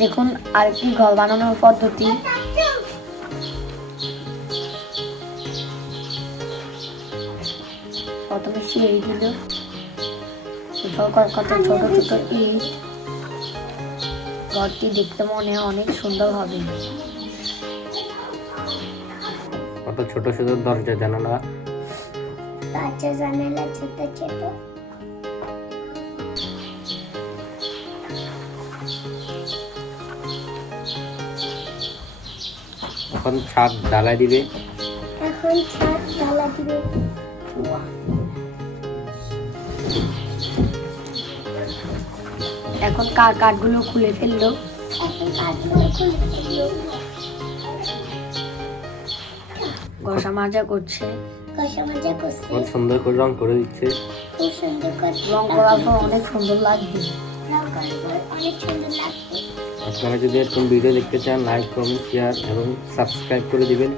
দেখুন আরেকটি ঘর বানানোর পদ্ধতি। প্রথমে সিঁড়ি দিল, কত ছোট ছোট ইট। ঘরটি দেখতে মনে অনেক সুন্দর হবে। কত ছোট ছোট দরজা জানালা, ছোট ছোট। এখন ছাদ ঢালাই দিবে। এখন কাঠগুলো খুলে ফেললো। ঘষা মাজা করছে। এখন সুন্দর করে রং করে দিচ্ছে। রং করার পর অনেক সুন্দর লাগবে। আপনারা যদি এরকম ভিডিও দেখতে চান, লাইক, কমেন্ট, শেয়ার এবং সাবস্ক্রাইব করে দিবেন।